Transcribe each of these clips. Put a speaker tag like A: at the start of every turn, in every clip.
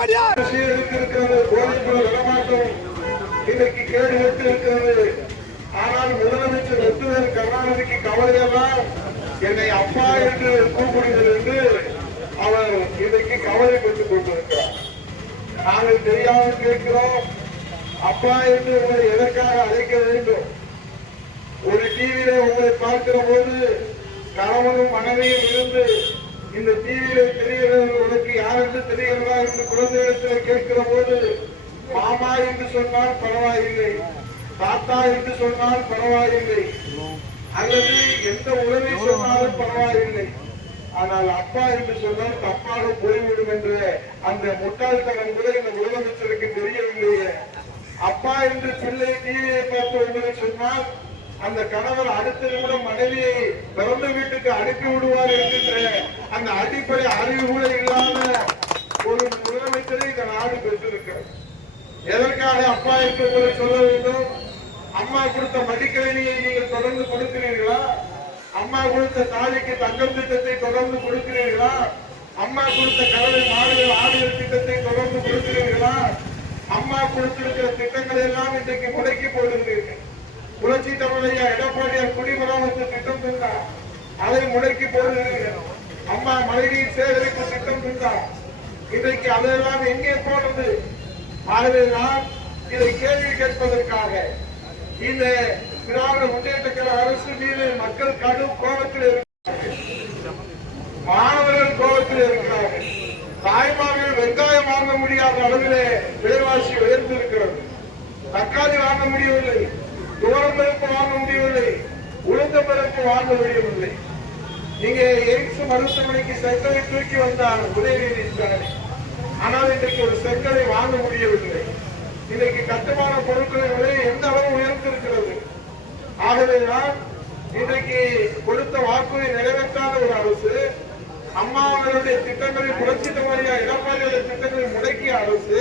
A: அதிகரித்திருக்கிறது போதைப்பொருள் இன்னைக்கு கேடு வெட்டு இருக்கிறது ஆனால் முதலமைச்சர் வெற்றுவர் கருணாநிதிக்கு கவலையெல்லாம் என்னை அப்பா என்று கூப்பிடுங்கள் என்று அவர் இன்றைக்கு கவலைப்பட்டுக் கொண்டிருக்கிறார். நாங்கள் தெரியாமல் கேட்கிறோம். அப்பா என்று உங்களை எதற்காக அழைக்க வேண்டும்? ஒரு டிவியில உங்களை பார்க்கிற போது கணவனும் மனைவியும் இருந்து இந்த டிவியில தெரிகிறது உனக்கு யார் என்று தெரிகிறதா என்று குழந்தைகளிடத்தில் கேட்கிற போது மாமா என்று சொன்னால் பரவாயில்லை தாத்தா என்று சொன்னால் பரவாயில்லை அல்லது எந்த உறவை சொன்னாலும் பரவாயில்லை. ஆனால் அப்பா என்று சொன்னால் தப்பாக போய்விடும் என்ற அந்த முட்டாள்தனம் கூட இந்த முதலமைச்சருக்கு தெரியவில்லையே. அப்பா என்று பிள்ளை நீயை பார்த்து உங்களை சொன்னால் அந்த கணவர் அடுத்த நிமிடம் மனைவியை பிறந்த வீட்டுக்கு அனுப்பி விடுவார் என்கின்ற அந்த அடிப்படை அறிவு கூட இல்லாத ஒரு முதலமைச்சரை இந்த நாடு பெற்றிருக்கிறது. எதற்காக அப்பா என்று சொல்ல வேண்டும். அம்மா கொடுத்த மடிக்கணினியை நீங்கள் தொடர்ந்து கொடுக்கிறீர்களா? அம்மா கொடுத்த தாலிக்கு தங்கம் திட்டத்தை தொடர்ந்து கொடுக்கிறீர்களா? அம்மா கொடுத்த கடலை மாடுகள் ஆடுகள் திட்டத்தை தொடர்ந்து கொடுக்கிறீர்களா? அம்மா கொடுத்திருக்கிற திட்டங்களை எல்லாம் இன்றைக்கு முடக்கி போடுகிறீர்கள் புரட்சி தமிழையா எடப்பாடியார் குடிமராமத்து திட்டம் தந்தார் அதை முடக்கி போடுகிறீர்கள் அம்மா மழைநீர் சேகரிப்பு திட்டம் தந்தார் இன்றைக்கு அதெல்லாம் எங்கே போனது? ஆகவே நான் இதை கேள்வி கேட்பதற்காக. இந்த திராவிட முன்னேற்ற கழக அரசு மீது மக்கள் கடும் கோபத்தில் இருக்கிறார்கள். மாணவர்கள் கோபத்தில் இருக்கிறார்கள். தாய்மார்கள் வெங்காயம் வாங்க முடியாத அளவிலே விலைவாசி உயர்ந்திருக்கிறது. தக்காளி வாங்க முடியவில்லை. துவரம் பருப்பு வாங்க முடியவில்லை. உளுந்த பருப்பு வாங்க முடியவில்லை. நீங்க எய்ம்ஸ் மருத்துவமனைக்கு சர்க்கரை தூக்கி வந்தார் உதவி ஸ்டாலின். ஆனால் இன்றைக்கு ஒரு சர்க்கரை வாங்க முடியவில்லை. இன்றைக்கு கட்டுமான பொருட்களின் விலை எந்த அளவு உயர்ந்திருக்கிறது? ஆகவேதான் இன்றைக்கு கொடுத்த வாக்குறுதி நிறைவேற்றாத ஒரு அரசு அம்மா அவர்களுடைய திட்டங்களை புரட்சி தமிழியா எடப்பாடியுடைய திட்டங்களை முடக்கிய அரசு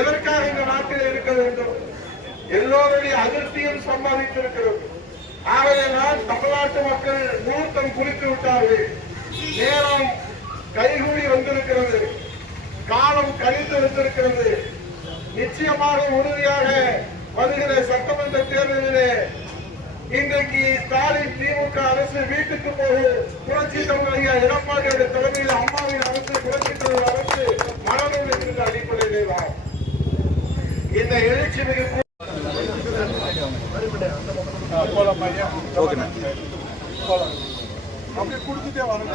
A: எதற்காக இந்த நாட்டில் இருக்க வேண்டும்? எல்லோருடைய அதிருப்தியும் சம்பாதித்திருக்கிறது. ஆகவேதான் தமிழ்நாட்டு மக்கள் மூத்தம் குளித்து விட்டார்கள். நேரம் கைகூடி வந்திருக்கிறது. காலம் கழித்து வந்திருக்கிறது நிச்சயமாக உறுதியாக வருகிற சட்டமன்ற தேர்தலிலே இன்றைக்கு ஸ்டாலின் திமுக அரசு வீட்டுக்கு போகும் புரட்சி தமிழக எடப்பாடியோட தலைமையில் அம்மாவின் அரசு புரட்சி தமிழ் அரசு மரணம் என்கின்ற அடிப்படையிலே தான். இந்த எழுச்சி மிக
B: ஓகேண்ணா அப்படியே கொடுத்துட்டே வரணும்